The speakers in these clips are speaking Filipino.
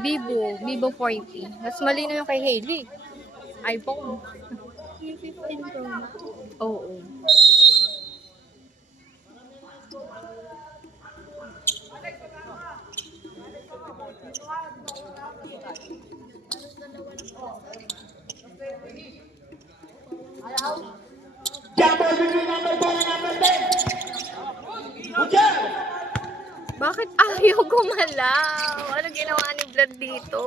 Vivo 40. Mas malinaw yung kay Hailey. iPhone. Yung 15 Pro Max. Oo. Bakit ayaw gumalaw? Ano ginawa ni Vlad dito?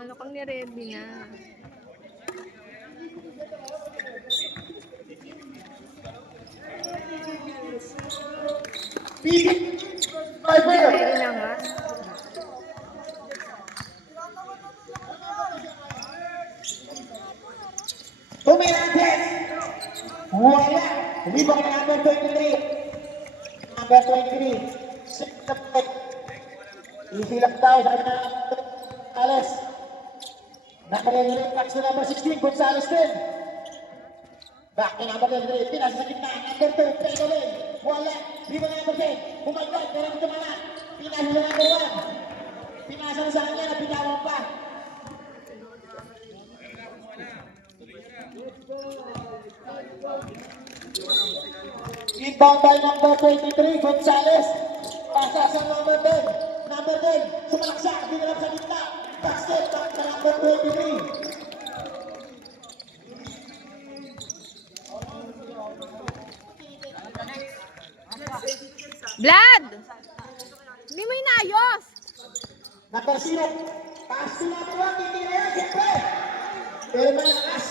Ano kang ni-ready na? Ready na nga. Tumilantes! Wala! Libang number 23. Number 23. Easy lang daw sa kanya. Gonzales. Nakaliliit back sa number 16. Gonzales din. Back to number 23. Pinasa sa gitna. Number 2. Pedalin. Wala. Libang number 10. Bumagay. Pero kumala. Pinasa sa number 1. Pinasa na sa kanya na pinawang pa. Inbound by number 23, Gonzales. Pasa sa number 10. Number 10, sumalaksak, binalap sa gitna. Basket, back sa number 23. Vlad! Hindi mo inayos! Number 0, pass to number 1, hindi na yan, siyempre. Pero malakas.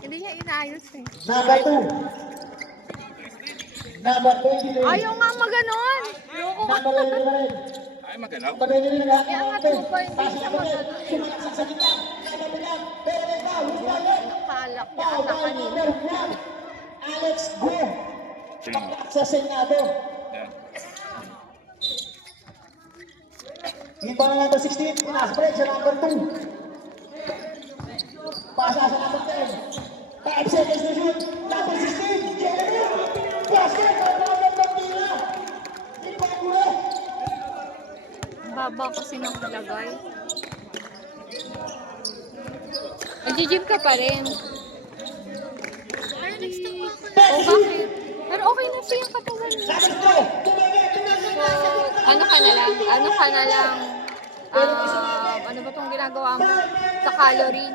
Hindi niya inayos eh. Number 2. Number 23. Ayaw nga maganon! Ayoko nga. Number 23 pa rin. Ay, magalaw. Number 23 lahat ng Kaya nga, number. super, hindi Pass siya number 10, maganon. sumalaksak sa gitna. Number 10, pero may foul, who's foul yun? Palak niya Foul ata by kanina. number 1. Alex Go. Sa Senado. Yan. Yung pa number 16, pinaspread sa number 2. Pasa sa number 10. 5 seconds to shoot. Number 16, Jeremy. Basket, number 13. Ipagulo. Baba kasi nang nalagay. Nag-gym ka pa rin. Ay, nag-stop ako. O bakit? Pero okay na siya yung katawan niya. Number 2, tumagay. Ano ka na lang? Ano ba tong ginagawa mo? Sa calorie?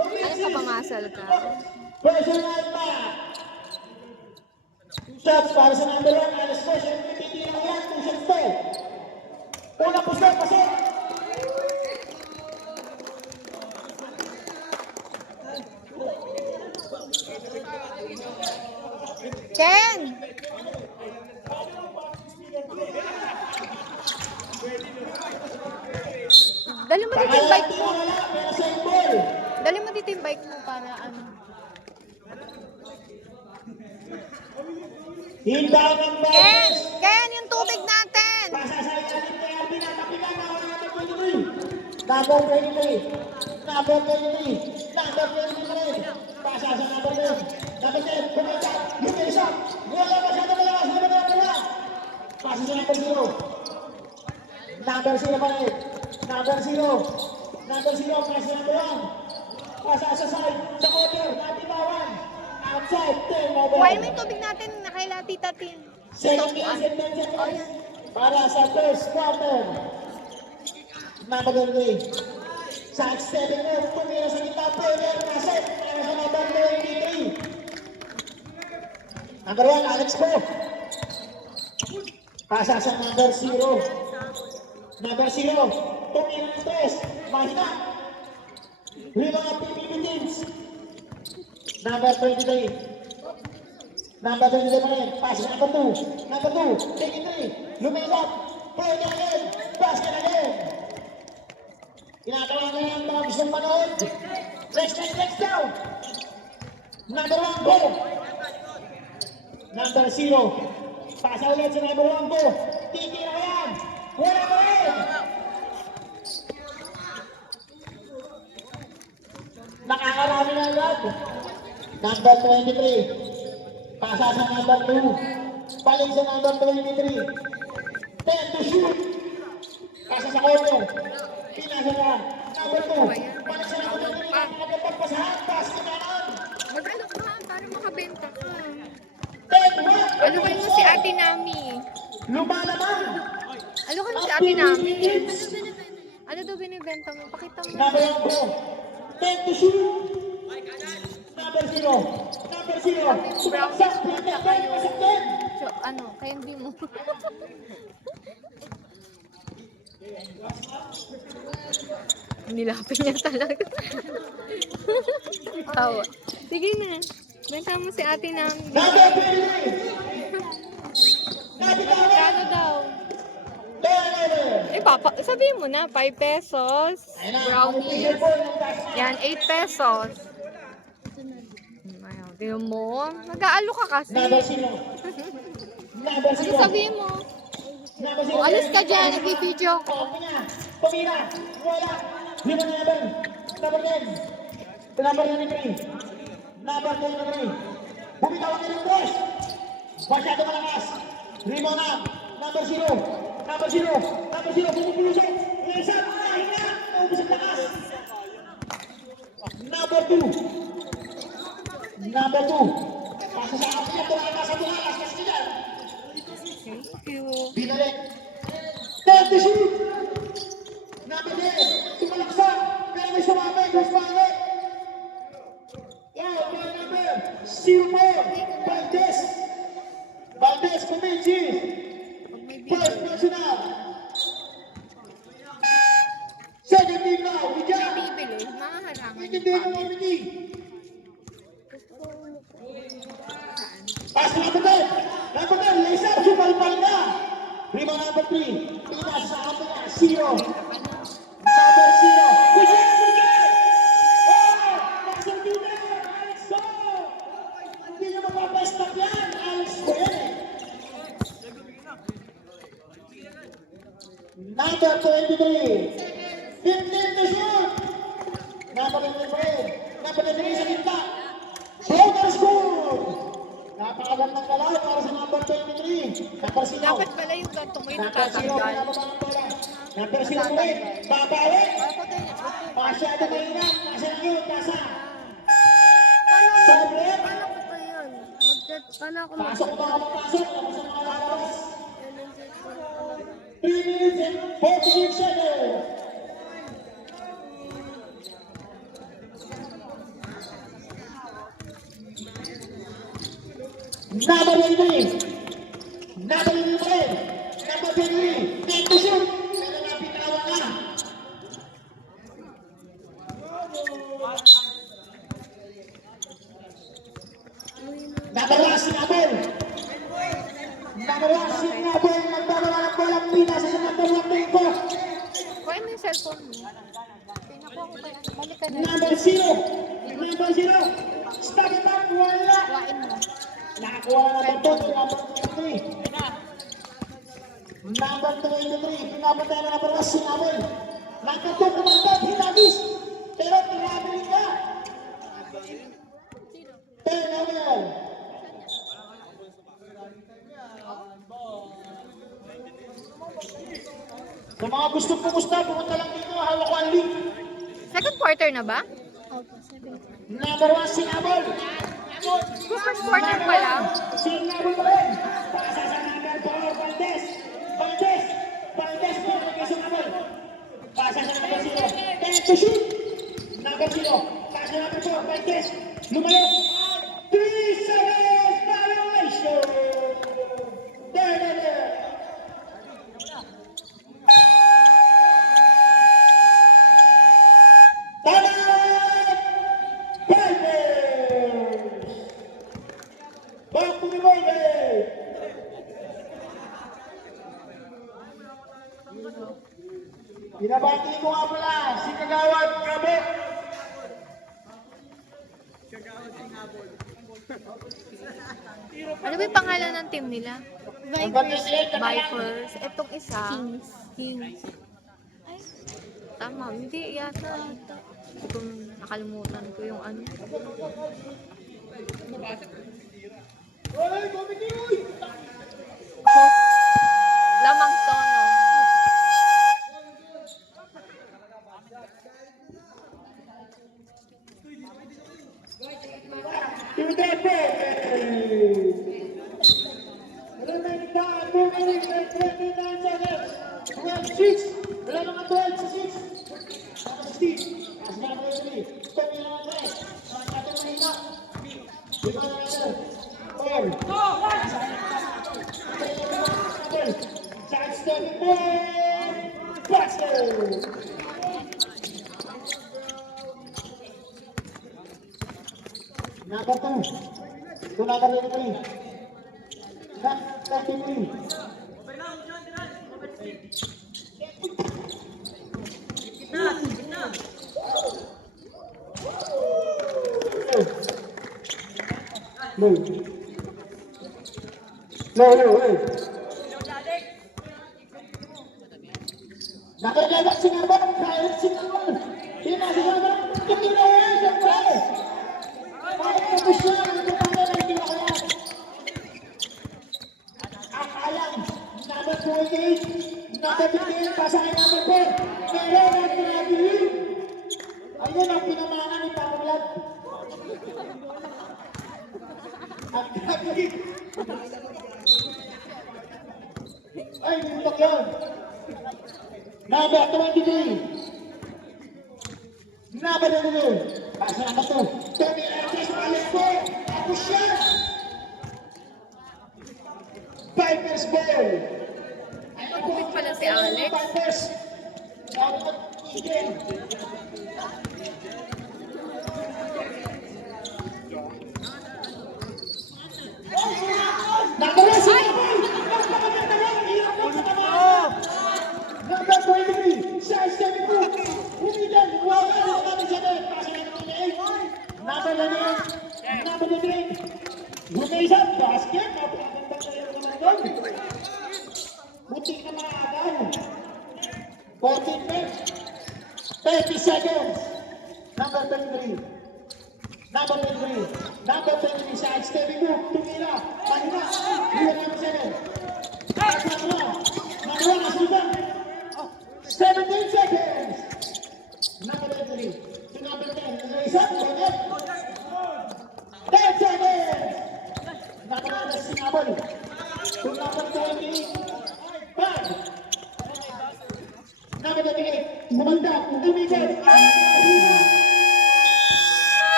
Ano ka pamasal ka? Personal pa. Shots para sa number 1, Alex Go. Siyempre, titira mo yan. 2 shots to. Unang pusto, pasok. Ken! Dali mo dito yung bike mo. Wala, pero sa ball. Dali mo dito yung bike mo para ano. Inbound ng Ken! ball. Ken, yung tubig natin! Pasasay natin kaya pinatapigan na wala natin 23. Number 23. Number 23. Number 23. Pasa sa number 10. Number 10. Kumita. Look at the shot. Wala masyado malakas. Wala masyado malakas. Pasa sa number 0. Number 0 pa rin. Number 0. Number 0. Pasa sa number 1. Pasa sa side. Sa corner. Natibawan. Outside. 10 over. Kuhain mo yung tubig natin na kay Tita Tin. Second is in 10 seconds para sa first quarter. Napagandang side stepping move, tumira sa gitna, player, kaset, para sa number 23. Number 1, Alex Po. Pasa sa number 0. Number 0, tumira ng 3, mahina. Limang ang PBB teams. Number 23. Number 23 pa rin. Pass number 2. Number 2. Take it 3. Lumilap. Play na again. Basket again. Tinatawa na yung mga gustong manood. Next down. Number 1, go. Number 0. Pasa ulit sa number 1, go. Titira ka yan. Wala ka rin. Nakakarami na agad. Number 23. Pasa sa number 2. Balik sa number 23. 10 to shoot. Pasa sa corner. Pinasa na. Number 2. Balik sa number 23. Nakagandang pasahan. Pasa sa kanan. Mag-ano ka para makabenta ka. 10-1. Ano kayo si Ate Nami? Lumalaman. Ano kayo si Ate Nami? Ano daw binibenta mo? Pakita mo. Number 4. 10 to shoot. Number 0. Number 0. Sumaksak. Masaktin. So, ano, kaya hindi mo. Nilapin niya talaga. Tawa. Sige na. Benta mo si Ate Nami. Number 23. Kano daw? Eh, sabihin mo na, 5 pesos. Brownies. Yan, 8 pesos. Ayaw, tingnan mo. Nag-aalo ka kasi. Number 0. Number 0. Ano sabihin mo? Number 0. O, alis ka dyan. Nag-video ko. Pumila. Wala. Lima na naman. Number 10. Number 23. Number 23. Bumitaw ang ilang boss. Masyado malakas. Rebound na. Number 0. Number 0. Number 0. Bumubulusok. Ilisap. Nahinga. Naubos ang lakas. Number 2. Number 2. Pasa sa kapatid. Tumakas sa tumakas. Kasi sila. Thank you. Binalik. 10 to shoot. Number 10. Tumalaksak. Pero may sumabay. Mas pangit. Oh, my number. 0-4. Valdez. Valdez Cominci. First national. Second team now. Bigyan. Bibili. Mahaharangan Second yung team pangit. now. Bigyan. Pass to number 10. Number 10. Lace up. Sumalpal na. Rebound number 3. Pinas sa atin na. 0. Number 0. Bigyan. Bigyan. Oh! Pasok dito. Alex Go. Hindi nyo mapapestap yan. Alex Go yan eh. Number 23. 15 to shoot. Number 23. Number 23 sa gitna. Floater's good. Napakagandang galaw para sa number 23. Number 0. Dapat pala yung gantong mo yung Number 0. natatanggal. Pinababa ng bola. Number 0 mo rin. Babawi. Masyado maingat. Nasa lang yun. Nasa. Sobre. Paano ko pa yun? Paano ako Pasok ba ako pasok? Tapos ang mga lalabas. 3 minutes and 46 seconds. Number 23. Number 23. Number 23. Take to shoot. Pero napitawan na. Number 1, sinabol. Number 1, sinabol. Nagdalawa ng bolang Pinas sa number 1 Bangko. Kuha mo yung cellphone mo. Pinakuha ko kaya. Balik ka na. Number 0. Number 0. Stop it up. Wala. Kuhain mo. Nakakuha na ng baton. Number 23. Number 23. Pinapatay na number 1, sinabol. Number 2, kumandad. Hinagis. Pero pinabili ka. Turnover. Sa mga gusto pumusta, pumunta lang dito. Hawak ko ang link. Second quarter na ba? Opo, 7. Number 1, sinabol. First quarter pa lang. Sinabol pa rin. Pasa sa number 4, Valdez. Valdez. Valdez po, nagkasunabol. Pasa sa number 0. 10 to shoot. Number 0. Pasa sa number 4, Valdez. Lumayo. 3 seconds. Violation. Turnover. Back to the Ravens! Binabati ko nga pala si Kagawad Kabot. Ano ba yung pangalan ng team nila? Vipers. Vipers. Etong isa. Kings. Ay, tama. Hindi yata. Kung nakalimutan ko yung ano. Sidestepping ball! Basket! Number 2. To number 23. 33. Low. Nakagagak si Ngabang, kahit si Ngabang. Si Ngabang, hindi na yan, siyempre. Kahit tapos siya, hindi pa na hindi na kaya. Akalang, number 28, number 28, pasangin number 4. Meron ang tinabihin. Ayun ang pinamanan ni Pamulat. Ang kapit. Ay, buntok yun. Number 23. Number 23. Pasa number 2. Tony Andres Paleko. Ako siya. Pipers ball. Kumit pala si Alex. Pipers. Dapat igen. Number 23, size 72. Umigan, wala na kami sa net. Pasa ng 28. Number 28. Number 28. Gumisa, basket. Napakaganda kayo naman doon. Buti na mga agaw. 14 minutes. 30 seconds. Number 23. Number 23. Number 23, size 72. Tumira. Mahina. Buwan namin sa net. Pasa na. Nakuha na sudan. 17 seconds. Number 23 to number 10. Isa, ulit. 10 seconds. Nakuha na sinabol. To number 25. Number 28. Bumanda. Tumigil.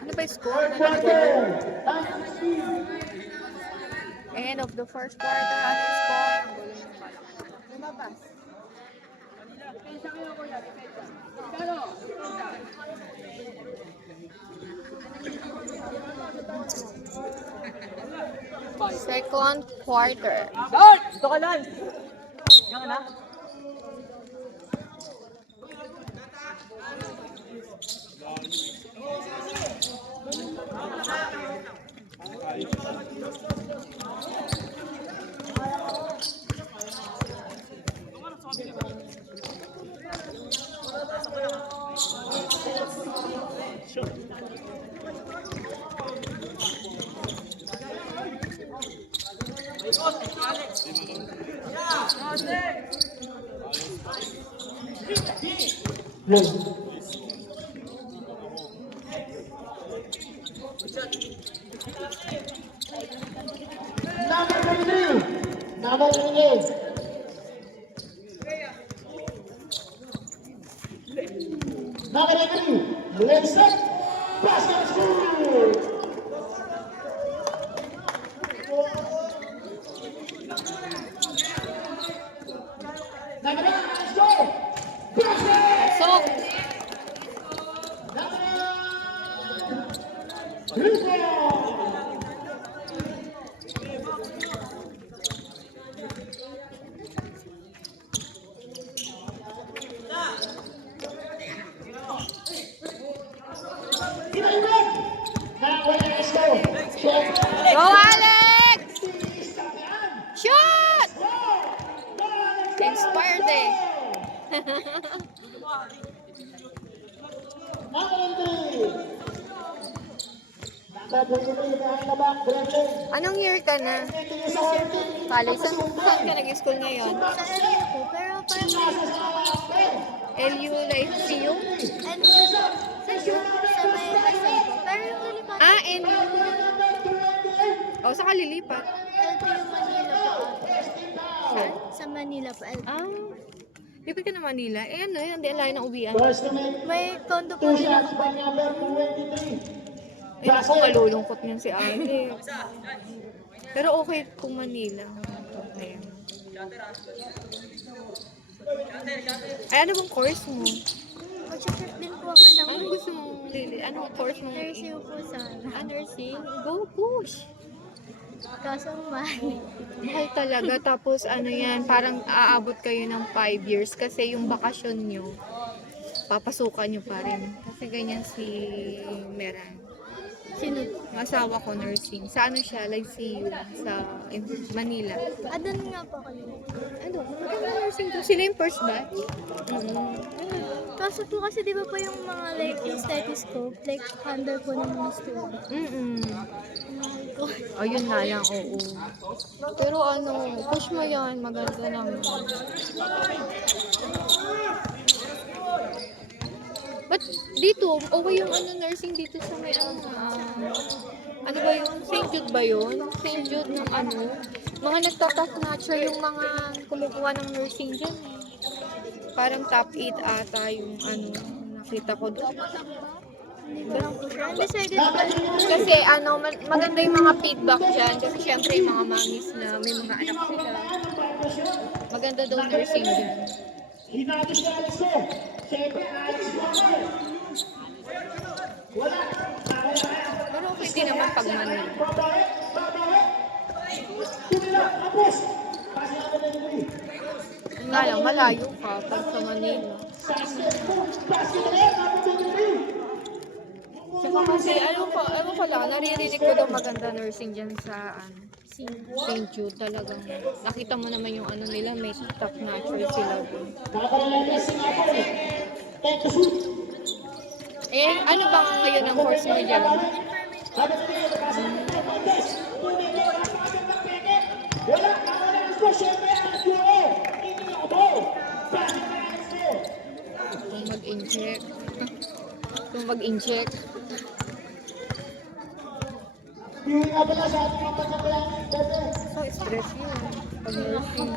Ano ba yung score? End of the first quarter. Ano yung score? Lumabas. Second quarter. Ito ka lang. Yan na. Number 23. Number 28. Number 23. Let's set. Basket score. Number 9. Let's go. Basket. So, go Alex! Shoot! Inspired eh. Anong year ka na? College? Saan ka nag-school ngayon? Sa LU ko, pero parang LU like CU? and sa may SM ko. Pero yung lilipat, Ah, NU. O, saka lilipat. LPU Manila po. Manila pa. Lipat ka na Manila. Eh ano, hindi ang layo ng uwian. First to make May condo po 2 din shots ako. by number 23. Eh ako, malulungkot niyan si ate. Pero okay kung Manila. Ayan. Ay, ano bang course mo? Mag-check din po ako ng Anong gusto mong, anong course mong nursing po sana. nursing? Go push! Kaso mahal. Mahal talaga. Tapos ano yan, parang aabot kayo ng 5 years kasi yung bakasyon nyo, papasukan nyo pa rin. Kasi ganyan si Meran. Sino? Yung asawa ko nursing. Sa ano siya, like si sa Manila. Doon nga po ako. Ano, maganda nursing to. Sila yung first batch. Kaso po kasi di ba po yung mga like yung stethoscope, like under po ng mga student. Mahal ko. Ayun nga lang, oo. Pero ano, push mo yan. Maganda naman. But dito, okay yung ano, nursing dito sa may ano ba yun? St. Jude ba yun? St. Jude ng ano? Mga nagtatas natcher yung mga kumukuha ng nursing dyan. Parang top 8 ata yung ano, nakita ko doon. Undecided pa rin po. Kasi ano, maganda yung mga feedback dyan. Kasi syempre yung mga mommies na may mga anak sila. Maganda daw nursing dyan. Hinati si Alex ko. Siyempre, Alex ko ako. Wala. Pero okay din naman pag Manila. Babae. Babae. Tumila. Tapos. Pasi ako na yung Yun nga lang, malayo ka pag sa Manila. Pasi ko na. Tsaka kasi, ano ko lang, naririnig ko daw maganda nursing dyan sa St. Jude. Talagang, nakita mo naman yung ano nila, may top natural sila doon. Nakakalalas si Apple. Thank you. Eh, ano ba nga ngayon ang course mo dyan? Sabi ko niya, pasi ko na. Pandes. Tunay ko. Napakasal ng peke. Wala. Nakakalalas ko. Siyempre, Alex ko. Hindi ako. Pasi ko na Alex ko. Kung mag-inject. Kung mag-inject. Yung nga pala sa ating mga pagkakulangan. Bebe. So, stress yun. Pag nursing.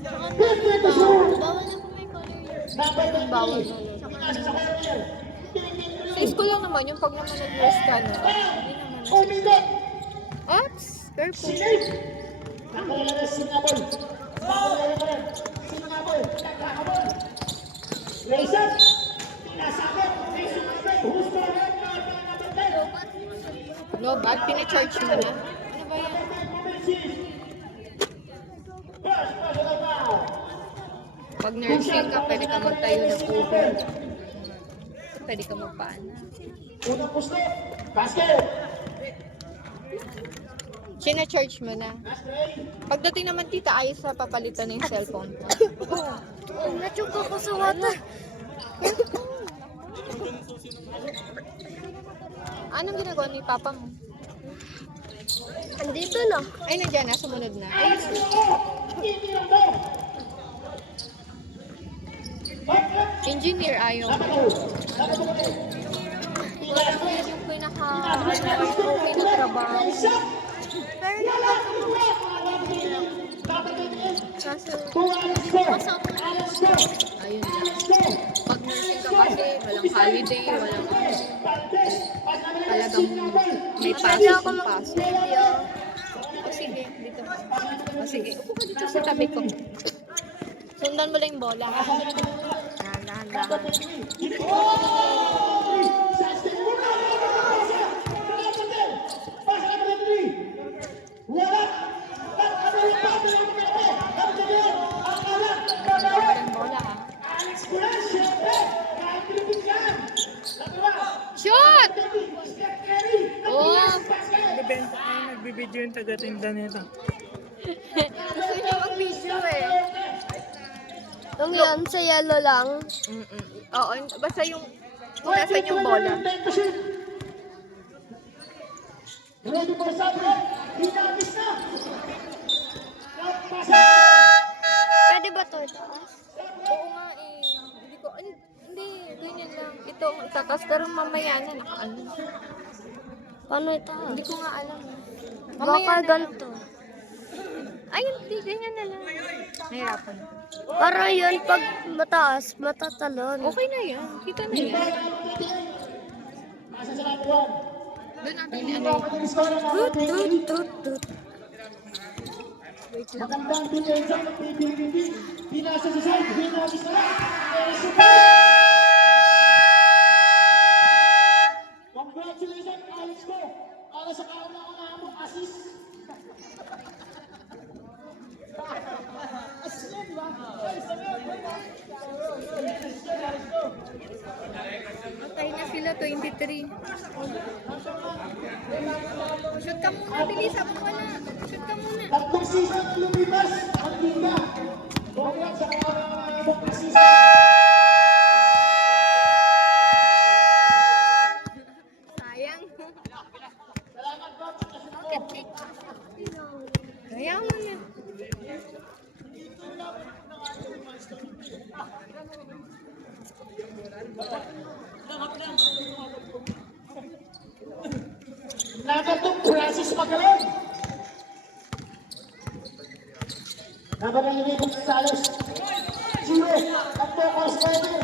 Bawal na po may color yun. Number 20. Bawal na. Nasa sa corner. Sa school lang naman yung pag naman nag-nurse ka na. Hindi naman na. Umidot. Ops! Careful. Sinay. Nakakalalas si Apple. Nakakalalas ka rin. Si Apple. Nakakabal. Raisan. Pinasabot. Raisan Apple. Who's the red card? No, bag, pina-charge mo na. Ano ba yan? Pag nursing ka, pwede ka magtayo ng over. Pwede ka magpaana. Unang pusto. Basket. Sina-charge mo na. Pagdating naman tita, ayos na papalitan na yung cellphone ko. Natsuko ko sa water. Anong ginagawa ni papa mo? Andito na. Ay, nandiyan na, sumunod na. Ay, engineer ayaw. Wala ko yun yung okay na trabaho. Pero nakakapagod kaso, pasok na. Ayun lang. Pag nursing ka kasi, walang holiday, walang talagang may pasok kung pasok. O sige, dito. O sige, upo ka dito sa tabi ko. Sundan mo lang yung bola. Dahan-dahan. Shoot! Oh! Nagbibideo yung taga-tinda nito. Gusto niya mag-video eh. Yung yan, sa yellow lang. Oo, basta yung kung nasan yung bola. Ready for sabre? Hinabis na! Pwede ba to itaas? Oo nga eh. Hindi ko, hindi, ganyan lang. Ito ang itatas, pero mamaya na nakaano. Paano itaas? Hindi ko nga alam. Baka ganito. Ay, Ay, hindi. Ganyan na lang. Nahirapan. Para yun, pag mataas, matatalon. Okay na yan. Kita na yan. Pasa sa number 1. Doon natin Hindi ano. pa ako nag-score ng number 23. Magandang depensa ng PBBB. Pinasa sa side. Hinabis na lang. Congratulations, Alex ko. Para sa kauna-una mo, assist. Assist yan, di ba? Patay na sila, 23. Shoot ka muna, bilis. Ako wala. Shoot ka muna. Tatlong season na lumipas. Ang liga. Congrats sa kauna-una mo, assist. Sayang. Salamat, Coach. Assist mo. Kaya mo na. Number 2, Francis Magalang. Number 9, Gonzales. Zero. Tatlo, Cosmeter.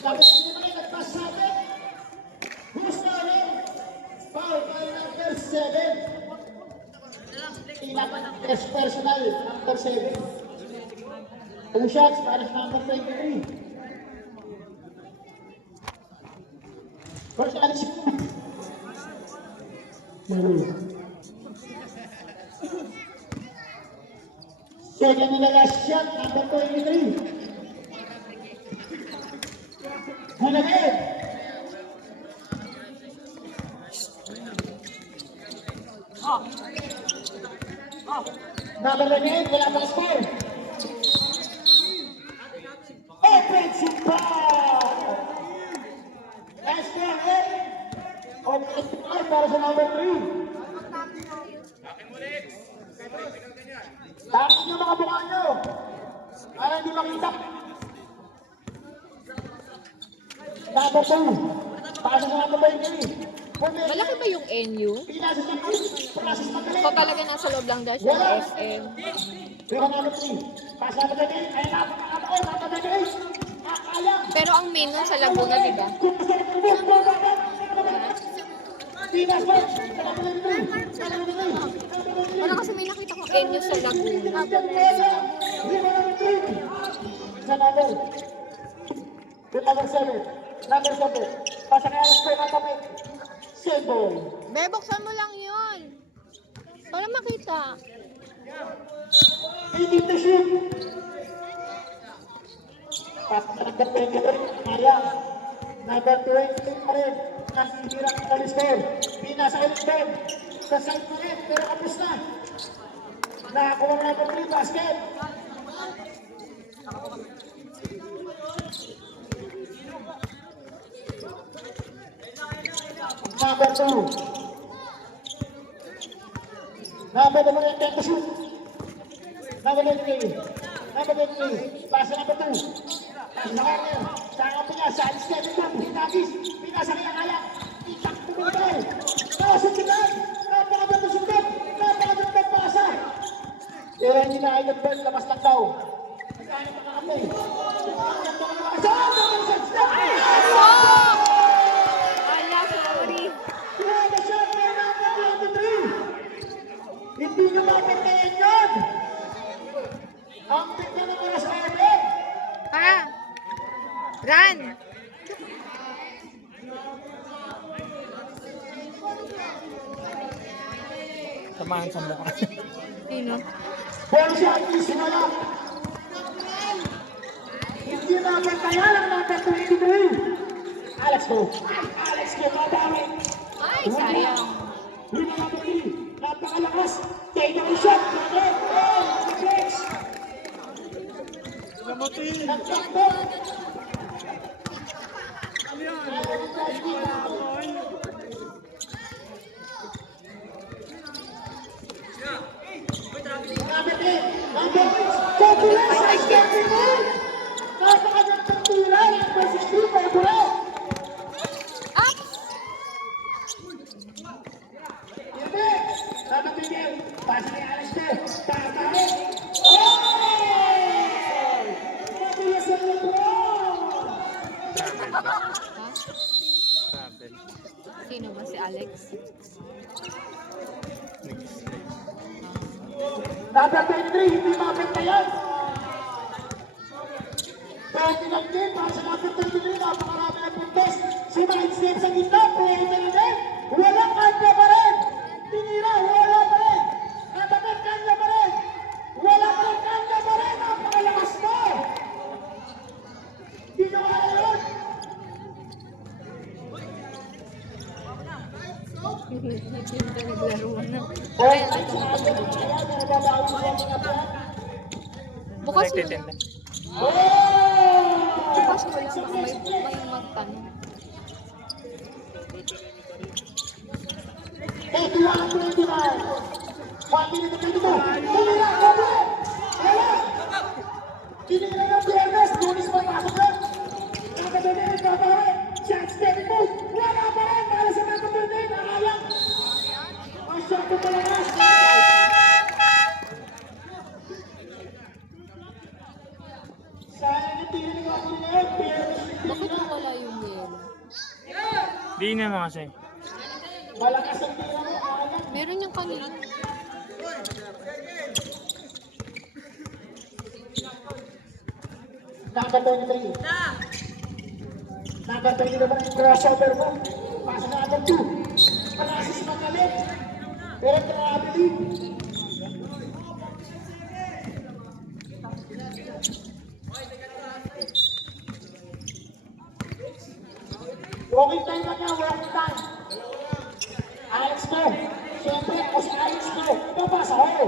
Number 7, nagpas sa atin. Who's namin? Foul by number 7. Ilaban ng best personal, number 7. 2 shots para sa number 23. First Alex. Second and the last shot, number 23. Hanagin. Number 28, wala pang score. Offensive foul. Last one, offensive foul para sa number 3. Tapos nyo mga mukha nyo. Para hindi makita. Number 2. Pasa sa number 23. Malaki ba yung NU? Pinasa sa process na galing. O talaga nasa loob lang daw siya ng SM? Pero number 3. Pasa number 23. Ay, napakakao. Number 23. Kaya. Pero ang main nun sa Laguna, di ba? Pinas ba? Sa number 23. Sa number 23. Wala kasi may nakita kong NU sa Laguna. Sa number. With number 7. Number 7. Pasa kaya alas ko yung matamit. Save ball. Be, buksan mo lang yun. Para makita. 18 to shoot. Pasa sa number 23. Kaya. Number 20 pa rin. Nasihirap ang kaliskor. Pinasa ulit doon. Sa side pa rin. Pero kapos na. Nakakuha na number 3 basket. Number 2. Number 2, 10 to shoot. Number 23. Number 23. Pasa number 2. Pasa sa corner. Sa kampo niya. Sa alis niya. Dito. Hinagis. Pinasa niya kaya. Itak tumutol. Sundan. Napakaganda sundan. Napakaganda pasa. Pero hindi na ay nag-burn. Labas lang daw. Magkano makakapay. Napakaganda pasa. Ala, sorry. Hindi nyo mapagtayan yun! Ang tignan ng oras natin! Pa! Run! Samahan sa mukha. Sino? Ball shot is wala! Hindi mapagtayan ang number 23! Alex ko! Alex ko! Madami! Ay, sayang. Hindi number 3! Napakalakas! Take a shot! Flex! Namutin! Nagtakbo! Number 3! Number 6! Napakagandang tira! Number 16! Pagkula! Up! Hindi! Dapat bigyan. Pasa kay Alex ko. Tatawid. Oh! Mabilis ang LeBron! Travel ba? Ha? Travel. Sino ba si Alex? Next. Number 23, hindi mapit na yan. 29 din, para sa number 23, napakarami ng puntos. Si Mike Step sa gitna, pwede na din. Walang kanya pa rin. Tinira, wala pa rin. Natapat, kanya pa rin. Wala pa rin, kanya pa rin. Napakalakas mo. Hindi nyo kaya yun. Naglaro na. Ay, sa atin, kaya nababawi lang mga pa. Bukas mo Connected lang. din. Bukas mo lang. Baka may magtanong. 81-29. 1 minute na dito. Tinira, wala. Wala. Tinira ng Biyernes. Lunis pa pasok yan. Nakadali pa pa rin. Shot step move. Wala pa rin. Para sa mga kapatid. Nakayang. Ang shot ko talaga. Sayang yung tiniling ako ngayon. Biyernes yung Bakit tinira. wala yung yelo? Di naman kasi. Malakas ang tira mo. Ayang. Meron yung kanina. Number 23. Number 23 naman yung crossover mo. Pasa na number 2. Panasis si Magalit. Pero trabili. Walking time na niya, walking time. Alex mo. Siyempre, ako si Alex mo. Papasa ako.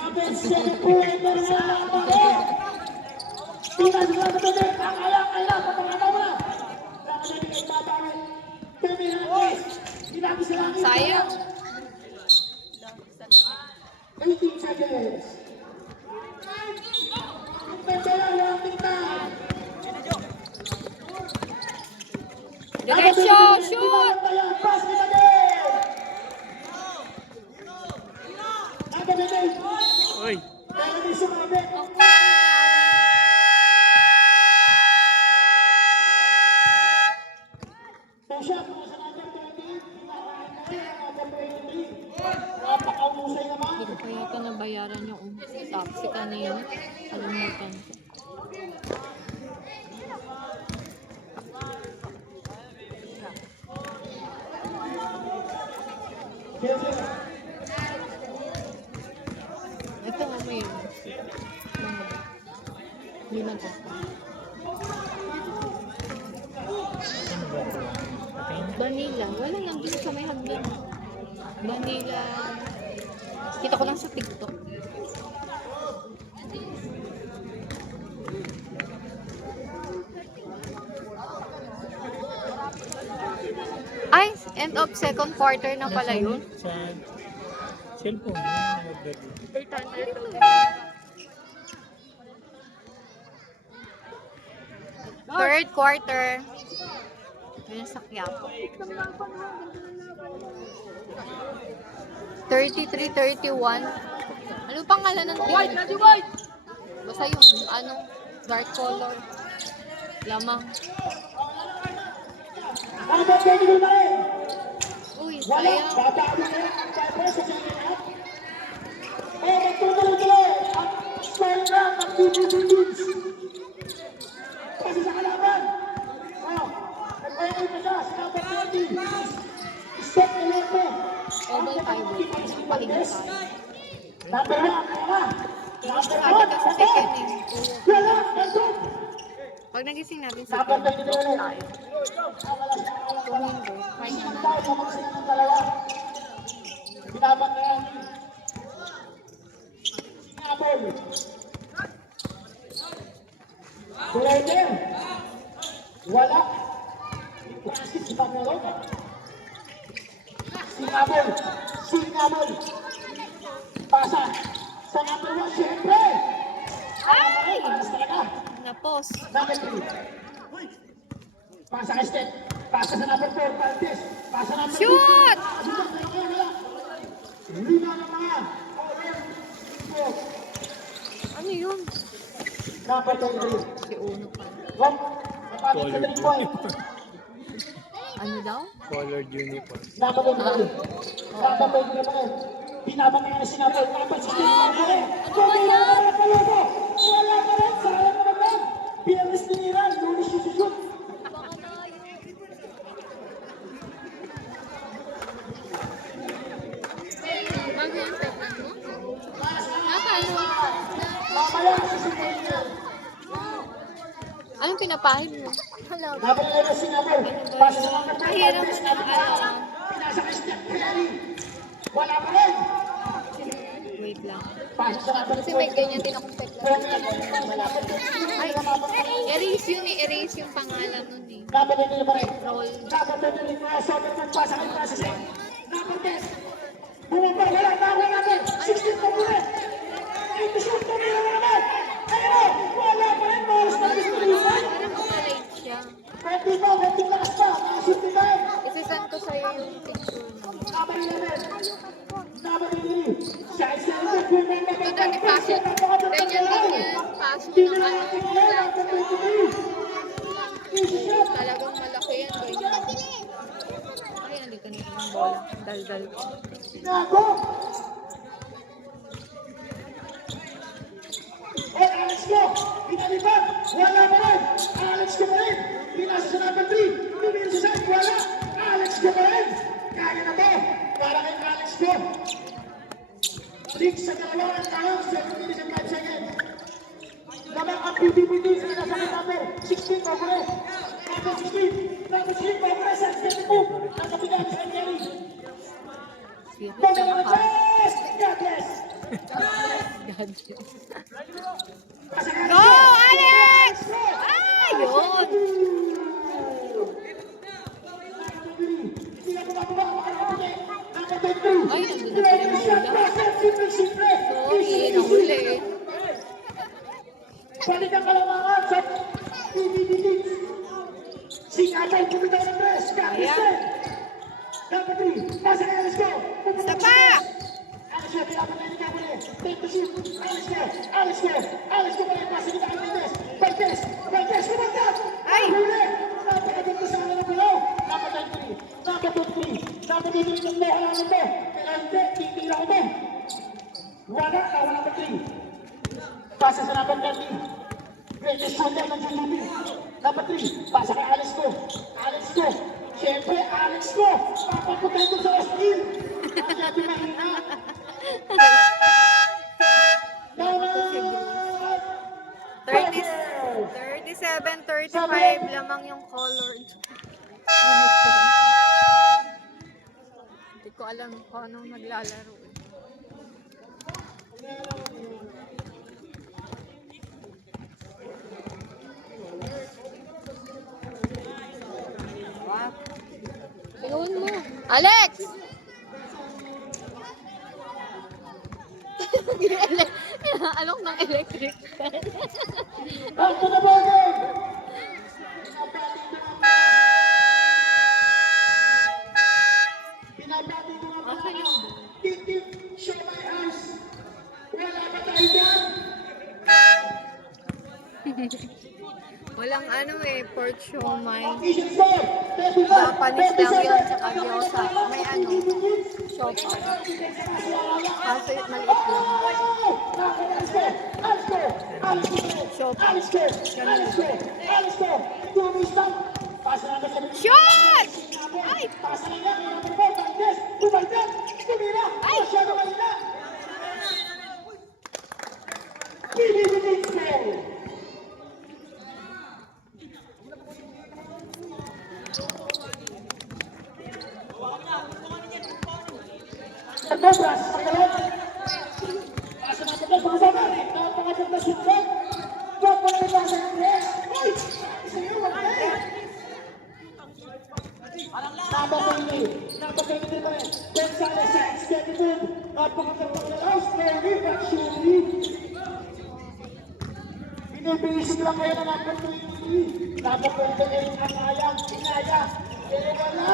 Number 7 po, ito na lang ako. Tingnan sila sa tuloy. Kaya, papakataw na. Nakasali kay Tatawin. 2 minutes. Sinabi sila ang Sayang. 18 seconds. Ganda lang, walking time. Diretso! Shoot! Pass kita din! Number 8. Uy! Pero di sumabit. Shot mo sa number 20. Number 23. Napakausay naman. Hindi ko pa yata nabayaran yung taxi kanina. Kalimutan ko. Ito nga may lima to. Ano ba ito? Patingin. Vanilla. Wala lang dun sa may hagdan. Vanilla. Kita ko lang sa TikTok. Ay, end of second quarter na pala yun. Sa cellphone. Yung nag-order. Third quarter. Yun sa Quiapo. 33-31. Ano pangalan ng team? Basta yung ano, dark color. Lamang. Number 22 na rin. Uy, Wala. sayang. Babalo na yan. Ang type sa second. Magtutuloy-tuloy. Ang score na ng DBBs. Kasi sa kalaban. Nag-okay na siya. Si number 20. Step na lang mo. Double tiebreak. Pahinga tayo. Number 1. Kaya. Number 1. Sabi ka sa second eh. Wala. Nandun. Pag nagising natin Number second, 22 na rin. tayo. Tumindo. Pahinga na. Tayo, pamag sila ng dalawa. Binaban na yan. Sinabol. Pwede. Wala. Ipasis si Pangalo. Sinabol. Sinabol. Pasa. Sa number 1, siyempre. Ay! Paras talaga. Napos. Number 3. Pasa kay Step. Pasa sa number 4, Valdes. Pasa number 2. Shoot! Lima naman. Ano yun? Number 23. Si Uno pa. Wag. Napapit sa 3 point. Ano daw? Colored uniform. Number 23. Number 23 naman. Pinabang nga na sinabi. Number 16 naman po rin. Kumira ka na palubo. Wala ka rin. Sayang naman lang. Pierres tinira. Lunis yung susut. Bago yung pekman mo? Nakano? Mamaya susunod niya. Anong pinapahid mo? Number 11 sinabi. Pass sa mga Pahiram mo na pinasa kay Steph Curry. Wala pa rin. Wait lang. Pass sa number Kasi may ganyan din akong pekman. Ay, erase yun eh. Erase yung pangalan nun eh. Number 11 pa rin. Roll. Number 11 na sobrang magpasa kay Francis. Number 10. Bumaba, wala natin. 16 pa muna. 8-shoot, tumira na naman. Ayun, wala pa rin. Malas na gusto rin. Parang umalate siya. Pwede ba, pwede lakas pa. Nakashoot din tayo. Isisend ko sa'yo yung picture mo. Number 11. Number 3. Siya ay sa ito. Remember Ito dati pasok. Ganyan din yan. Pasok ng ano. Talagang malaki yan. Ganyan. Ay, nandito na yung bola. Dal-dal ko. Nago! At Alex ko, pinalipat, wala pa rin. Alex ko pa rin. Pinasa sa number 3. Tumira sa side, wala. Alex ko pa rin. Kaya na to. Para kay Alex ko. Leak sa dalawa ang tao, 7 minutes and 5 seconds. Naman ang PPPT sa nasa number 16 pa rin. Number 16. Number 16 pa rin sa 72. Ang kapitan sa Kelly. Cute Go, ng God pass. bless! God. Go, Alex! Ah, yun! Ay, nandun na pala yung bola. Sorry, nahuli. Balik ang kalamangan sa PBBT. Singapay, kumitaw ng press. Kapisten. Number 3. Pasa kay Alex Go. Isa pa! Alex Go, pinapatay ni Capone. Take the shoot. Alex Go. Alex Go. Alex Go pa rin. Pasa kita kay Valdez. Valdez. Valdez. Kumagkat. Ay! Huli. Napakaganda sa akin ng bulaw. Number 23. Number 23. Number 23. Ng mo. Halangan mo. Kaya hindi. Titira ko mo. Wala. Number 3. Pasa sa number 30. Greatest shooter ng GDP. Number 3. Pasa kay Alex Go. Alex Go. Siyempre, Alex Go. Papaputay ko sa Austin. Ang sabi mahina. Number 37-35 lamang yung colored. Hindi ko alam kung anong naglalaro eh. What? Ayun mo. Alex! Alok ng electric fan. Back to the ball game. Pinabati ko nga Asa yun? Titip, show my house. Wala ba tayo dyan? Walang ano eh, pork siomai. Official score. Japanese lang yun, tsaka gyoza. May ano, siopa. Kaso maliit lang. Siopa. Shot! Ay! Binibinisip lang kayo na number 23. Number 28 ang ayang, inaya. Pero wala.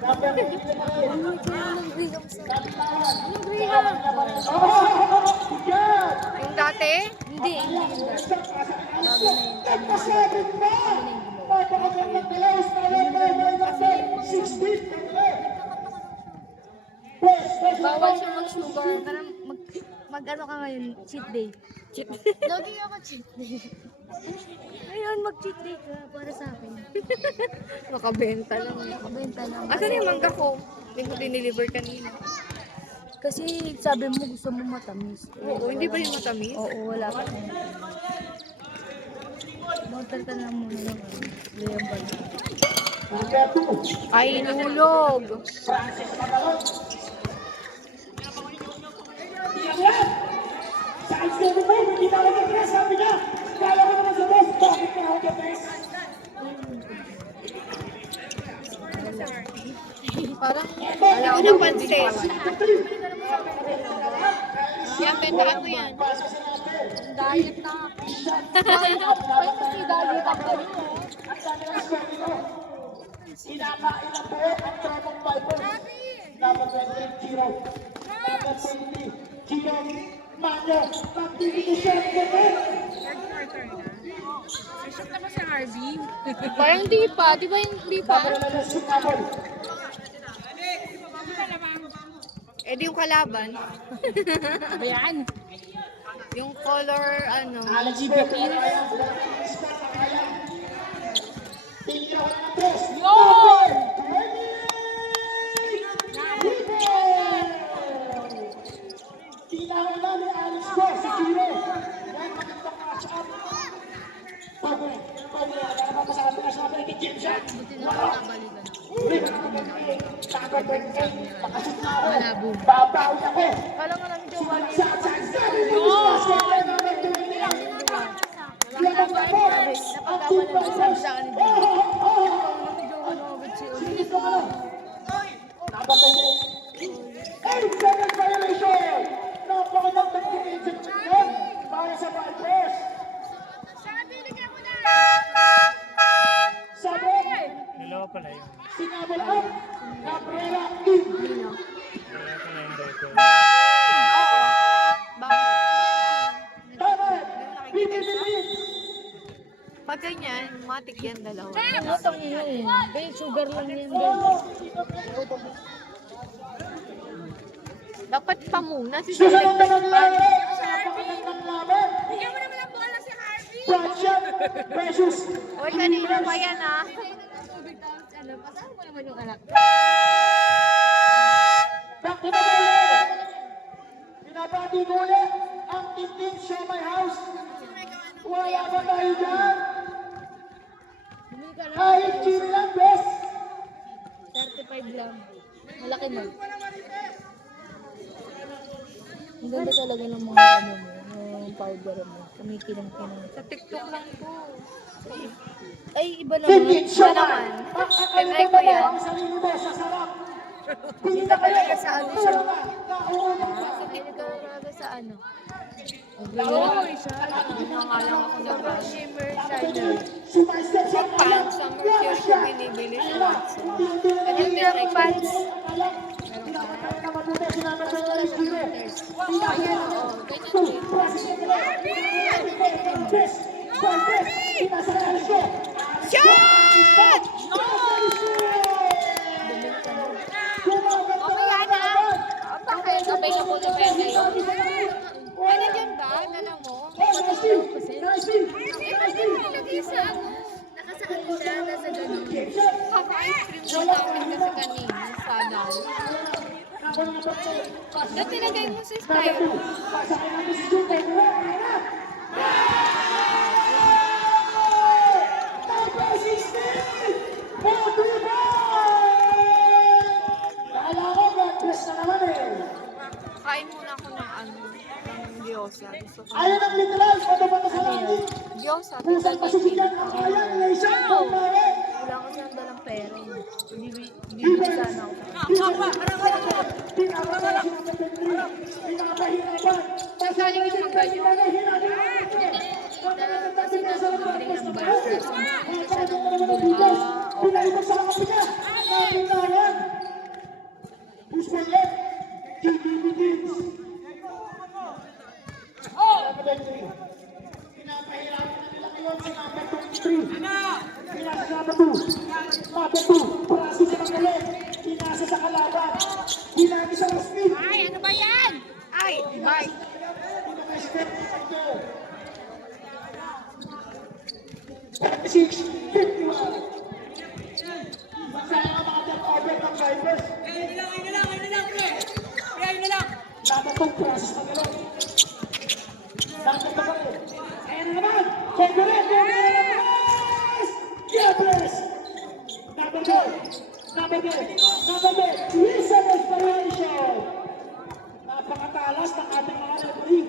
Number 23 pa rin. Nag-green ako sa... Yan! Yung dati? Hindi, hindi yun dati. Number 7 pa! Napakagandang dalawas pa rin by number 16. Bawal siya mag-sugar. Parang mag-ano ka ngayon, cheat day. Cheat day? Lagi ako cheat day. Ngayon, mag-cheat day ka para sa akin. Makabenta lang. Mabenta lang. Asan yung mangga ko? Hindi ko dineliver kanina. Kasi sabi mo gusto mo matamis. Oo, hindi ba yung matamis? Oo, wala pa. Motor ka na muna lang. Liam ba na? Number 2. Ay, nulog. Francis Magalon. Yan! Sa ice mo, hindi na ako ka sabi niya. Kala ko naman sa boss, bakit na ako ka-press? Parang wala ko napansin. Yan, bentaan mo yan. Diet na. Diet ako. Kinakain na po ang tropang Vipers. Number 28, Giro. Number 23, Giro. Manyo, magtibigay siya ng gano'n. Parang di pa. Di ba yung di pa? Number 11, Singapore. Eh di yung kalaban. Ayan. Yung color, ano. Alex Beck, kaya Tingnan ko ng tres. Number 28! Tingnan na ni Alex Beck sa Giro. Yan, magandang match-up. Pobre, para mapasabi na sa atin, itigil siya. Number 28, nakashoot na ako. Babawi ako. Kala nga namin yung wali. Napagkawalan sa kanila. Para sa Vipers. Sabi, Dalawa pala yun. sinabol up, Cabrera in. Dalawa pala yung record. Bakit? Tama, binibilis. Pag ganyan, matik yan dalawa. Utang niya eh. Babe, sugar lang yan, babe. Dapat pa muna. Susunod na nangyayari sa napakagandang laban. Bigyan mo naman ang bola si Harvey. Bradshaw versus Uy, kanina pa yan ah. Pasaan mo naman yung anak. Back to the ball. Pinabati ko ulit ang Tintin Show My House. Wala ba tayo dyan? Bumili ka lang. Kahit gin lang, bes. 35 lang. Malaki mo. Ang ganda talaga ng mga ano mo, yung powder mo. Kumikilang-kilang. Sa TikTok lang po. Ay, iba Tintin naman. Show Iba My. naman. Ano Tinry ko ba yan. ang sarili mo sa sarap? Kita talaga sa ano siya. Sa TikTok. Talaga sa ano. Oo, siya. Nangalang ako sa brand. Shimmer shiner. Superstar siya. Pants, sa Mercury ko binibili sa Watson. Ano yung milk pants? Pinapatay na mabuti si Number 28 Giro. Ayan, oo. Ganyan din. Shot! Okay na. Bakit? Available na ba yan ngayon? Ay, nandiyan ba? Dala mo? Nilagay sa ano? Nakasakal siya, nasa ganun. Kaka-ice cream daw namin kasi kanina. Sadal. Ba't nilagay mo sa style? Kain muna ako ng ano, ng gyoza. Gusto ko. Ayaw ng literal, ano ba ito sa langit? Gyoza. Pusang pasisigan ang kaya ng isang pagmari. Wala ko siyang dalang pera. Bibili sana ako. Sagaling yung magayo. Kasi nasa bibili ng bar. Pinaitok sa mga pinya. Napinayan. Bye. Sayang ang mga turnover ng Vipers. Dapat itong process na nila. Dapat ito pa rin. Ayan na naman. Congress! Yes! Number game. Recent exploration. Napakatalas ng ating mga referee.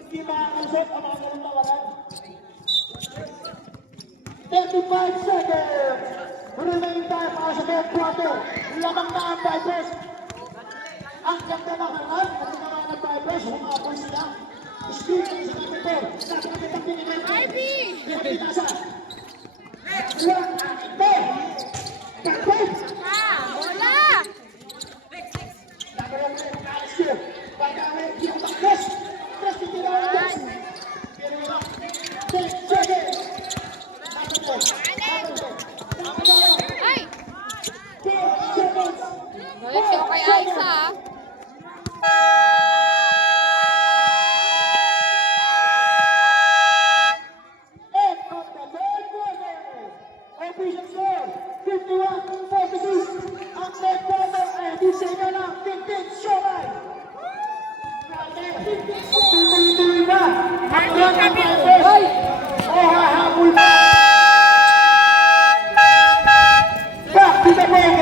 Hindi makakalusot ang mga ganun tawagan. 35 seconds. Remaining time para sa third quarter. Lamang na ang Vipers. Ang ganda ng harap. Ang ganda ng Vipers. Humapon sila. Screen sa kapitol. Napakaganda ang pinigay. Ivy! Pinagpitasa. One, ito. Backwards. Bola! Ay! Balik siya kay Aiza, ah. Back to the ball.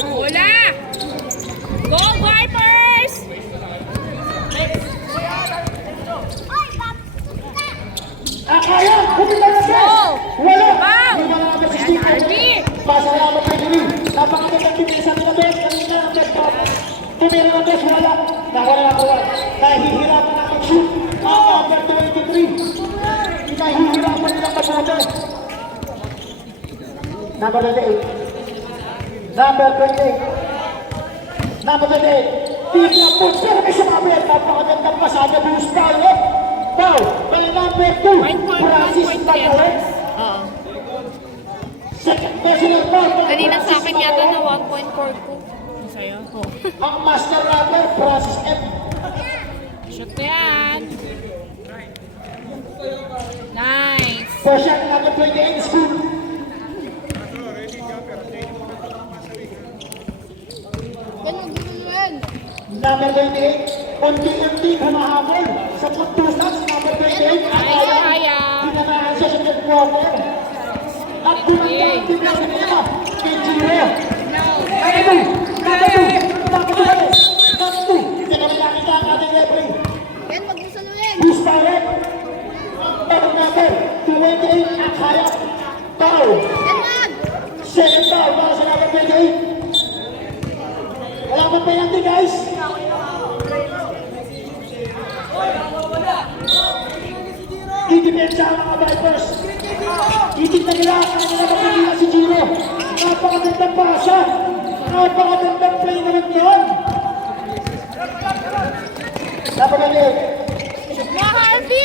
Bola! Go Vipers! Akaya, bumita na siya! Wala! Hindi wala ang masisip. Pasalamat kay Jimmy. Napakagandang pinisa nila Ben. Kanina ang best pop. Tumira ng best, wala. Nawala na wala. Nahihirapan na mag-shoot. Ang number 23. Nahihirapan nilang mag-shoot. Number 28. Number 28. Number 28. Tignan po. Pero may sumabit. Napakagandang pasada. Bruce Powell. Foul. May number 2. Francis Tagawin. Oo. Second personal foul. Kanina sa akin yata na 1.42. Sa'yo? Oo. Ang master number, Francis M. Shoot ko yan. Nice. First shot number 28 is good. Number 28, unti-unti humahabol sa pagtusas. Number 28, Kaya. pinanahan siya sa third quarter. At gumanda ang tignan nila. Kinjiro. Number 2. Hindi naman nakita ang ating referee. Yan, magbusaluin! Bruce Powell. Ang number 28, Akaya. Foul. Yan, mag! Second foul para sa number 28. Wala pa penalty, guys. Didepensa ang mga Vipers. Titignan nila ang kanilang magpapila si Giro. Napakagandang pasa. Napakagandang play naman yun. Napakagandang. Na Harvey!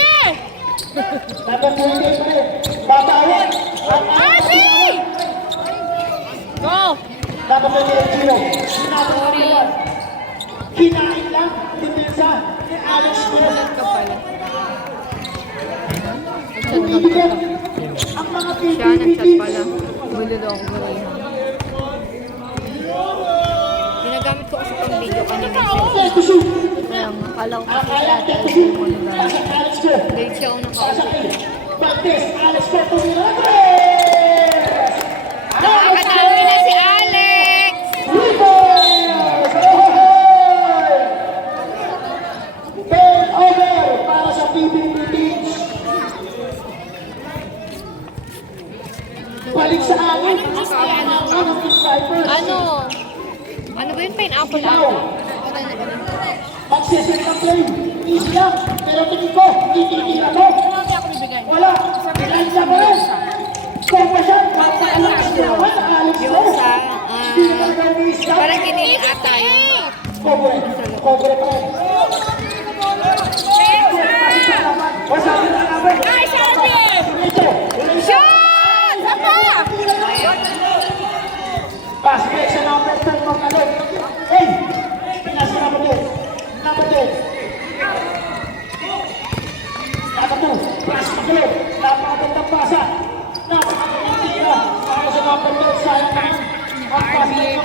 Number 28 pa rin. Babawan. Harvey! Go! Number 28, Giro. Napakagandang. Kinain lang. Depensa ni Alex Smith. Ka pala. Ibigyan ang mga Siya, nag-chat PPP. pala. Bulilo ako bulilo. Ginagamit ko kasi pang video kanina. Take to shoot. Kaya nga, akala ko kasi Akaya, dati take to ay shoot. mo na Para sa Alex Smith. late siya ako Para sa nakausap. akin. Bagtes, Alex Smith. Tumira. Nakakatawi na si Alex! Rivers! Turnover para sa PPP teams. Balik sa akin. Ano ng Vipers? Ano? Ano ba yun? Pineapple Ikaw. ata? Magsisit ng play. Easy lang. Pero tingin ko, tititira to. Wala. Kailan siya pa rin. Kung pa siya, magpaalang siya naman. Alex Yung Smith. sa, Hindi na gagawin siya. parang kiniling ata yun. Cobre. Cobre pa rin. Wasabi na namin. Nice, Harvey! Ito. Shot! Sapa! Pass break sa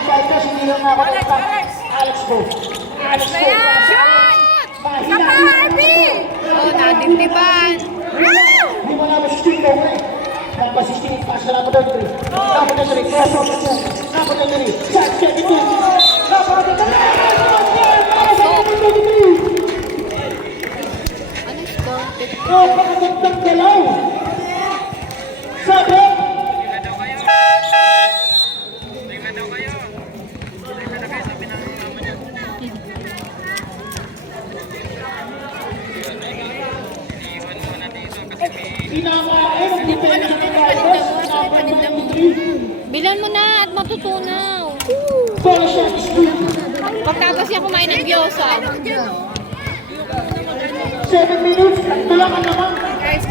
fighters, hindi lang nakakontak. Alex Go. Alex Go. Mahina. Oh, nadindiban. Hindi mo namin 16 go, eh. Number 16, pass na number 3. Number 3, cross over siya. Number 3, shot, check it in. Number 3, Ano score? oh, pagkakagdag galaw. Sabi, pinamain ang defensive fighters. Number 23, Bilan mo na at matutunaw. ball shot is good. Pagkatapos siya kumain ng gyoza. 7 minutes, tulangan naman ng fighters.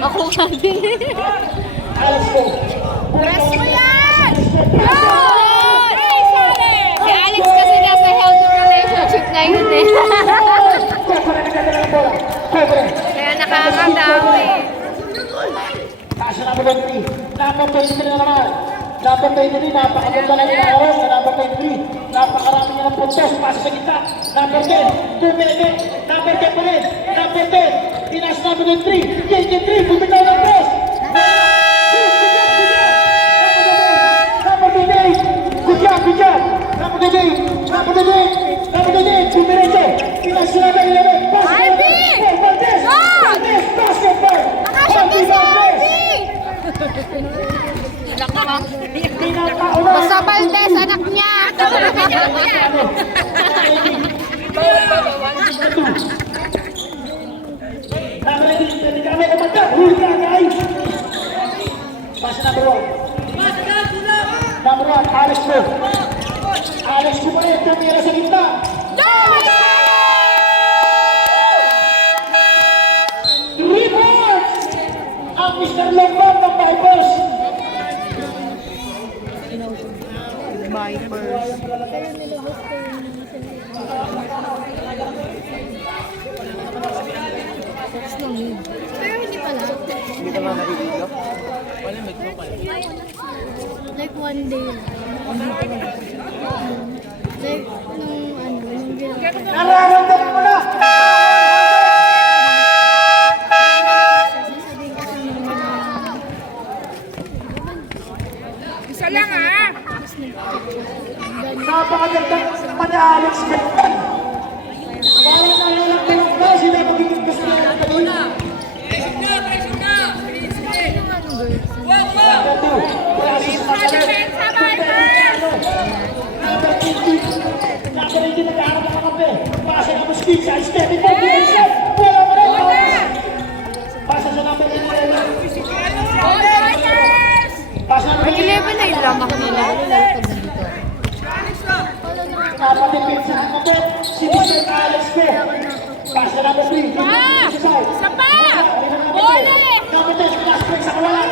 Ako nga din. Alex Go. Press mo yan! Si Alex kasi nasa healthy relationship na yun eh. Cobre, nagdadala ng bola. Cobre. Kaya nakakadami. Taas na number 23. Number 23 na naman. Number 23, napakaganda na inaaraw sa number 23. Napakarami niya ng puntos. Pasa sa gitna. Number 10, tumete. Number 10 pa rin. Number 10, tinas number 23. Yan, 3, bumitaw ng cross. Number 28, good job, good job. Number 28, number 28, number 28, bumiretso. Tinas na number 11. Valdez! Valdez! Basketball! Harvey Valdez! Basta Valdez, anak niya. Number 1, Alex Go. Alex Go pa rin, tumira sa gitna. Rebounds! Ang Mr. Longbang ng Vipers. Pero hindi pala. Hindi ka na naiiyak? Like one day lang. Like, nung ginawa. Nararamdaman mo na! Sasabihin kasi nung Isa lang ah. Napakagandang mani Alex Gagdan. Parang nalalang ko lang ba sila magiging gusto na ng kanina. Number 2, Francis Magalan. Number 20, number 18 nag-aaral ng kape. Pasa ng Muskin sa Stephie Bob. Wala mo rin. Pasa sa number 11. Pasa ng number 11 na yung drama ko nila. Napatipid sa kapit, si Mr. Alex Go. Pasa number 3. Sapa! Bole! Number 10, class break sa kawalan.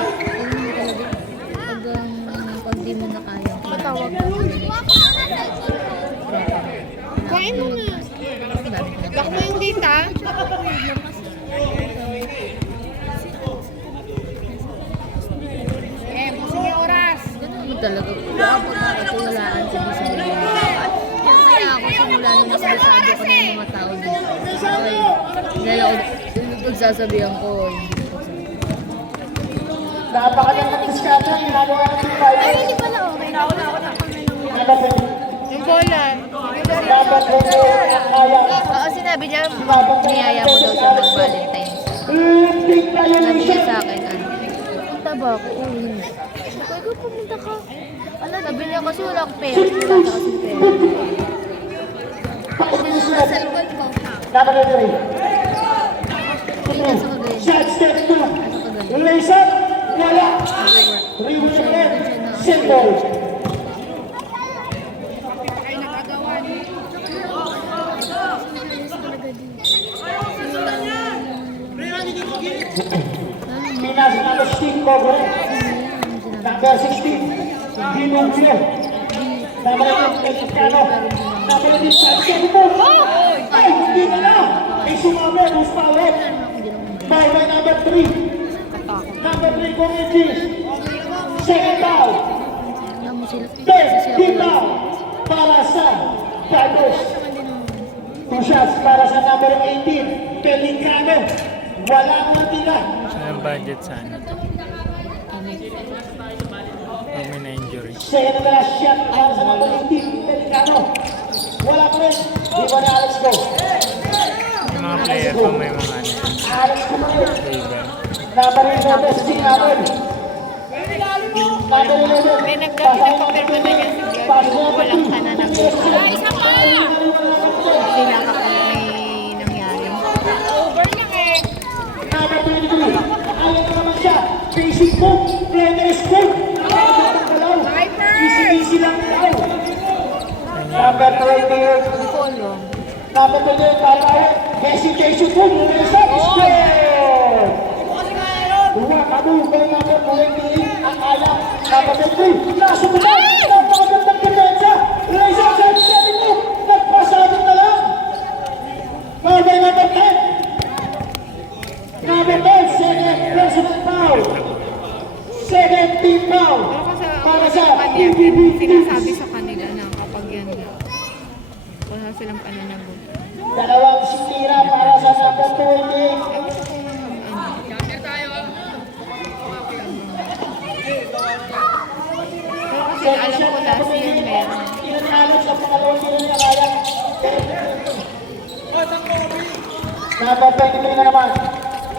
pag di mo na kaya. Matawag. Kuhain mo na. Lock mo yung data. Sige oras. Ganun mo talaga. Dapat nakatiwalaan sa Bisaya. Kaya ako simula nung nasasado ko ng mga tao dito. Dahil ako, pagsasabihan ko, Napakagandang diskarte ang ginagawa ng Team Fighters. hindi pala okay. Number 20, Yung bola. number 20, ang kaya. Oo, sinabi niya, niyaya ko daw siya mag-Valentine's. Big Sabi niya violation. sa akin, punta ba ako? Uwi. Sabi ko, pumunta ka. Ala, sabi niya kasi wala akong pera. Wala ka kasi pera. Pakikisunod. Cellphone ko. Number 3. Tingnan sa kagayan. Shot step 2. Release up. Wala. Reward red. Simple. Pinas number 16, Cobre. Number 16, Dinungio. Number 18, Mexicano. Number 18, Sanchez. Ay, hindi na na. May sumami, who's fouled. Foul by number 3. Number 3, Comengis. Second foul. Sila, kasi Third sila team kuya. foul para sa Tigers. 2 shots para sa number 18, Pelicano. Walang natira. Anong budget sa ano to? Pag may na-injury. Second na last shot para sa number 18, Pelicano. Wala pa rin. Di ba na Alex go? Yung mga player pa may mga ano. Alex go pa rin. Favor. Number 11, messaging namin. Number 11. May nagkakita-confirm na yan si Vlog. Walang tanan ng gusto. Isa pa! Sila kapag may nangyari. Over na eh. Number 23. Ayaw ko naman siya. Basic move. Players move. Easy lang daw. Number 28. Hindi ko alam. Number 28. Para hesitation move. Score! Dua kamu kay number 28 ang alam. Number 23. Nasubukan. Napakagandang depensa. Raise up sa setting mo. Nagpasabot na lang. Number 10. Number 10. Second personal foul. Second team foul. Pero kasi Para sa kanya, PBB. sinasabi sa kanila na kapag yan, wala silang pananagot. Dalawang sinira para sa number 28. Pero kasi alam ko last year meron. Inanalo sa pangalawang sila niya kaya. Number 23 na naman.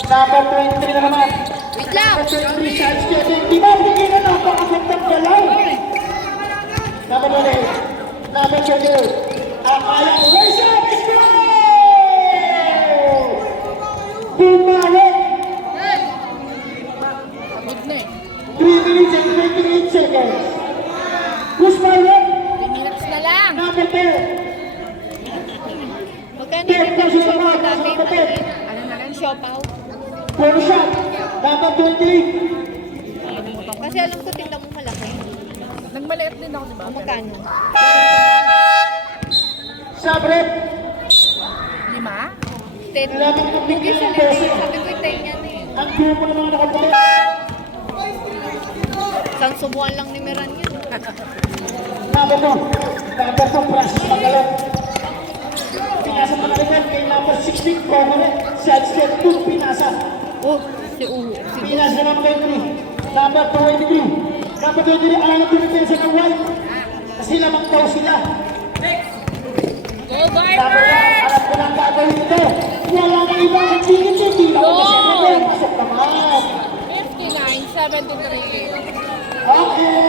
Number 23 na naman. Wait lang! Number 23 shots getting. Di ba bigyan na napakagandang galaw? Number 28. Number 28. Ang kaya. Raise up! Score! Bumalik! 3 minutes and 28 seconds. Who's my left? 3 minutes na lang! Number 10. Magkano yung nag-shop out namin? Ano na lang, shop out? 4 shot. Number 28. Kasi alam ko tinda mo malaki. Nagmaliit din ako, di ba? Magkano? Sabrep. 5? Bigay siya lang eh. Sabi ko itay niya na eh. Ang grupo ng mga nakapalit. Isang subuan lang ni Meran yun. Number 2. Number 2, Francis Magalang. Pinasa pa naman kay number 16, Comonet. Shots get 2, pinasa. Oh, si Uho. Si Pinasa number 3. Number 23. Number 23, ayaw na pinipensa ng white. Kasi lamang daw sila. Go, Number 1, alam ko lang gagawin ito. Wala na iba ang tingin niya. Hindi lang kasi naman. Pasok naman. 59, 73. Okay.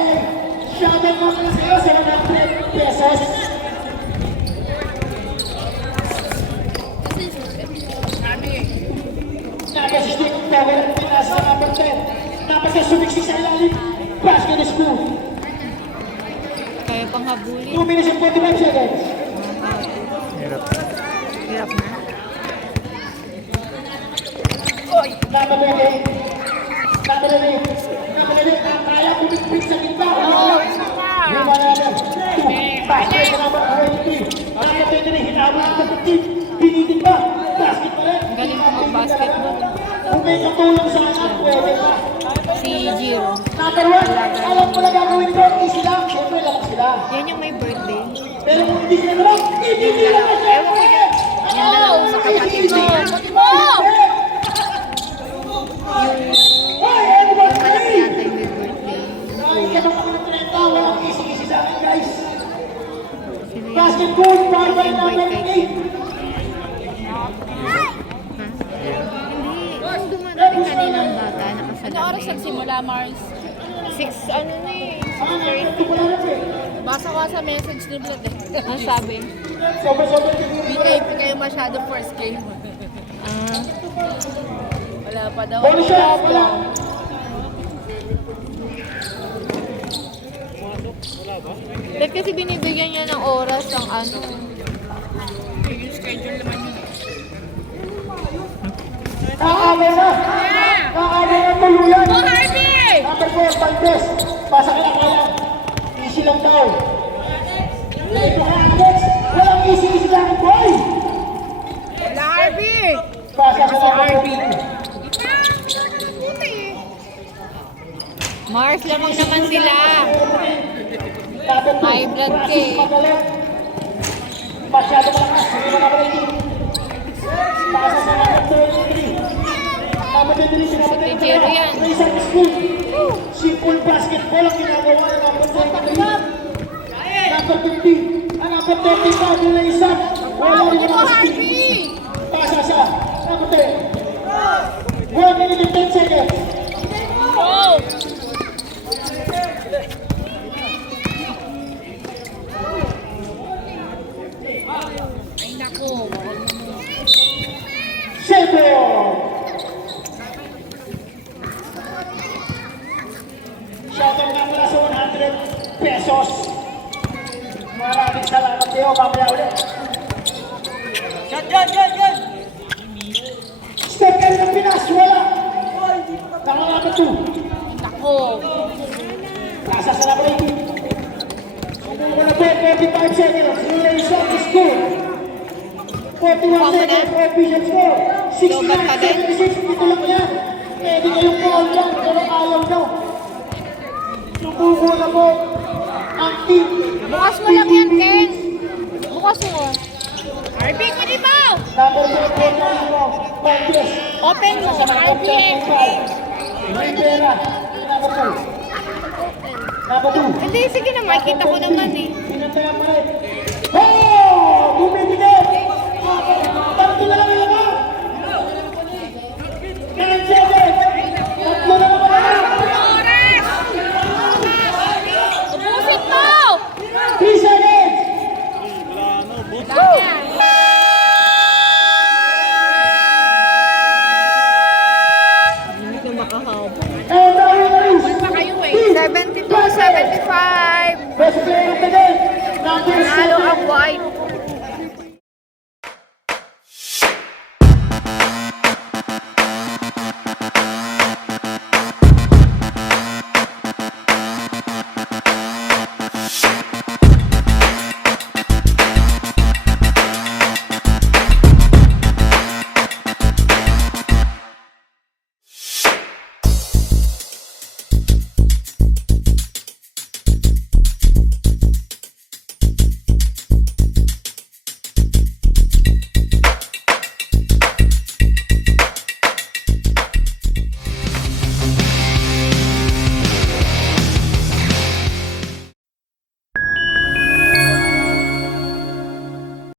Shoutout mo pala sa'yo. 700 pesos. Number 16, Power at Pinasa. Number 10. Number 10, sumiksi sa ilalim. Basket is good. Kaya pang habulin. 2 minutes and 45 seconds. Hirap. Hirap na. Number 28. Number 28. Number 28. Kaya pumipig sa gitna. Lima na lang. 2. Basket sa number 23. Number 23. Hinawin ang kapatid. Pinitin pa. Basket pa rin. Galing ko mag-basketball. Kung may katulong sa anak, pwede pa. Si Jiro. Number 1. Alam ko na gagawin ko. Easy lang. Siyempre lang sila. Yan yung may birthday. Pero kung hindi sila naman, hindi lang na siya. Ewan ko yan. Yan na lang sa kapatid na yan. Hoy, Edward Malaki Ray! yata yung may birthday. Kahit ka naman ng 30, walang easy-easy sa akin, guys. Sino yun? Basketball, power by Yung number white 8. cake. Hindi. Nung dumadating kaninang bata, nakasalamin. Nagsimula, Mars? 6, ano na eh. Ito ko lang rin. Basa ko sa message ni Vlad eh. Ang sabi? Sobrang tingin mo. VIP kayo masyado first game. Ah, Wala pa daw. Bonus shot, wala. Dahil kasi binibigyan niya ng oras ang ano. Nakakabay na. Nakakabay na tuluyan. Number 4, Valdes. Pasa kaya kaya. Easy lang daw. Ito ka, Alex. Walang easy-easy lang, boy. Larby! Pasa sa number 4. Mars lamang naman sila. Number 2, High blood ka Francis eh. Magalang. Masyado malakas. Hindi mo number 18. Pasa sa number 23. Number 23, si number 23. Tejero yan. Rayson School. Simple basketball ang ginagawa ng number 23. Number 50. Ang number 35, yung Rayson. Wala rin yung number 16. Pasa sa number 10. 1 minute and 10 seconds. Ay, naku. Siyempre, shoutout nga mula sa 100 pesos. Maraming salamat kayo. Mamaya ulit. Step ka ng Pinas. Wala. Nakalaman 2. Naku. Nasa sa number 18. Wala po, 45 seconds. Relation to score. 41 seconds for official score. 69-76. Ito lang yan. Pwede kayong call yan, pero ayaw nyo. Sumuko na po ang team. Bukas mo lang yan, Ken. Bukas mo. RB, kanibaw! Number 4 mo. Marquez. Open mo. RB. Rivera. Number 2. Number 2. Hindi, sige na. Makikita ko naman eh. Pinantayan pa rin. Oh! Bumibigay! Tatlo na lang yung naman! 9 seconds! Tatlo na naman! Ubusin mo! 3 seconds! Hindi ka makahabol. And now we're ready! Pa kayo eh. 72-75. Best player of the game! Number 7!